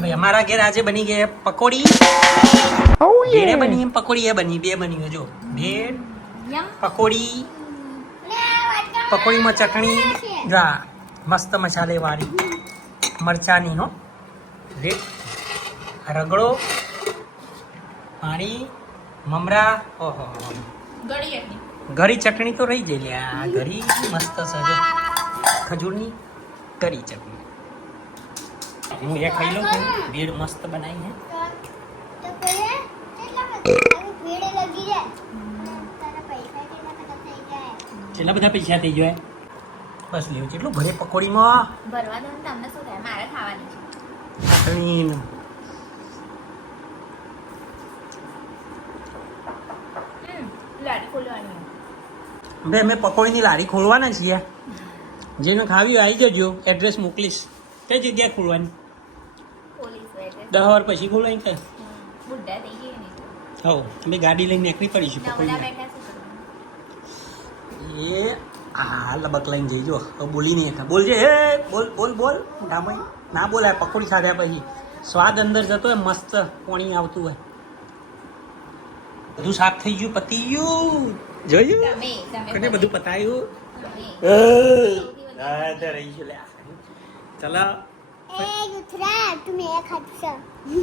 ભાઈ અમારા ઘેર આજે બની ગઈ પકોડી. ભેળે બની પકોડી એ બની બે બની જો. ભેળ પકોડી પકોડીમાં ચટણી જા મસ્ત મસાલે વાળી મરચાની નો રગડો પાણી મમરા ઓહો. ઘરી ચટણી તો રહી જઈ લ્યા. ઘરી મસ્ત સજો ખજૂરની કરી ચટણી. હું એ ખાઈ લઉં ભેળ મસ્ત બનાવી કેટલા બધા પૈસા થઈ જાય બસ લેવું કેટલું ભરે પકોડીમાં? ભરવા દો તમને શું થાય? મારે ખાવાની છે. ચટણી ને. ખોલવાની બે અમે પકોડીની લારી ખોલવાના છીએ. જેને ખાવી આવી જજો. એડ્રેસ મોકલીશ. કઈ જગ્યાએ ખોલવાની? પોલીસ દસ વાર પછી ખોલવાની કે? હો અમે ગાડી લઈને નીકળી પડીશું નવડા પકોડી બેઠા શું કરવાનું? એ આ લબક લઈને જઈજો બોલી નહીં હતા. બોલજે હે બોલ બોલ બોલ. ડામઈ ના બોલાય પકોડી ખાધા પછી. સ્વાદ અંદર જતો હોય મસ્ત પાણી આવતું હોય. બધું સાફ થઈ ગયું પતી ગયું જોયું? તમે બધું પતાયું. હા. ચલો. એ ગુથરા તું મેં ખાધું છે